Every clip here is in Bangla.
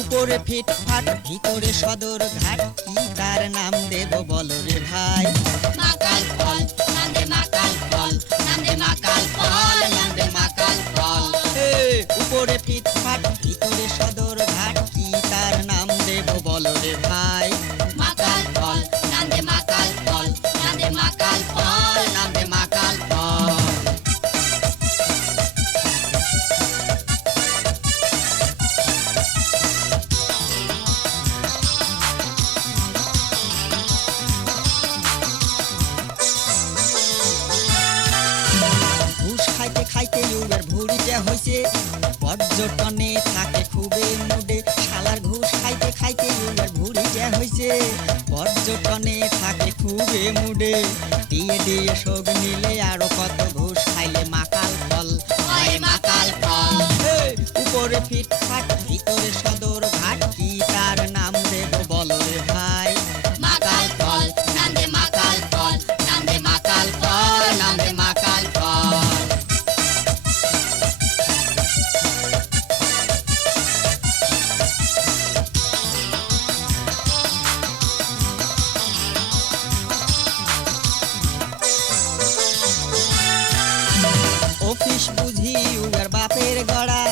উপরে ফিটফাট ভিতরে সদর ঘাট, কি তার নাম দেব বলো রে ভাই? মাকাল ফল নাম দে মাকাল ফল, নাম দে মাকাল ফল, নাম দে মাকাল ফল। উপরে ফিটফাট ভিতরে সদর ঘাট, কি তার নাম দেব বলো রে ভাই? মাকাল ফল নাম দে মাকাল ফল, নাম দে মাকাল ফল, নাম দে মাকাল ফল। ঘুষ খাইতে খাইতে ইউবের ভুড়িটা হইছে, পর্যটনে থাকে খুবই মুডে। শালার ঘুষ খাইতে খাইতে ইউবের ভুড়িটা হইছে, পর্যটনে থাকে খুবই মুডে। দিয়ে দিয়ে শোক নিলে আরো কত ঘুষ খাইলে মাকাল ফল হয় মাকাল ফল। উপরে ফিটফাট ভিতরে সদর ঘাট, কি তার নাম দেব বলো রে ভাই? মাকাল ফল নাম দে মাকাল ফল, নাম দে মাকাল ফল, নাম দে মাকাল ফল। অফিস বুঝি উগার বাপের গড়া,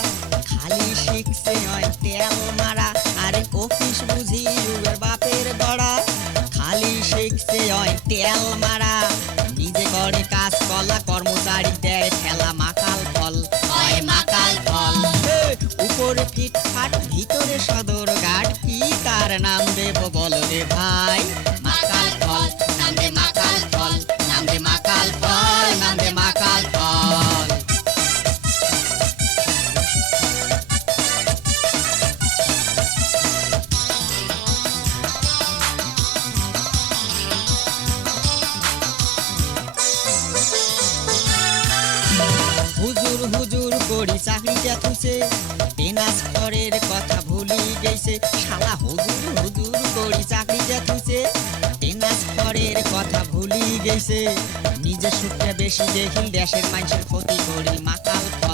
খালি শিখছে হয় তেল মারা। আরে অফিস বুঝি উগার বাপের গড়া, খালি শিখছে হয় তেল মারা। নিজে করে কাজ কলা, কর্মচারী দেয় ঠেলা, মাকাল ফল হয় মাকাল ফল। উপরে ফিটফাট ভিতরে সদর ঘাট, কি তার নাম দেব বলো রে ভাই? মাকাল ফল নাম দে মাকাল ফল, নাম দে মাকাল ফল, নাম দে মাকাল ফল। হুজুর হুজুর করি চাকরিটা থুছে, ট্রান্সফারের কথা ভুলি গেছে। শালা হুজুর হুজুর করি চাকরিটা থুছে, ট্রান্সফারের কথা ভুলি গেছে। নিজের সুখটা বেশি দেখিল, দেশের মানুষের ক্ষতি করি, মাকাল ফল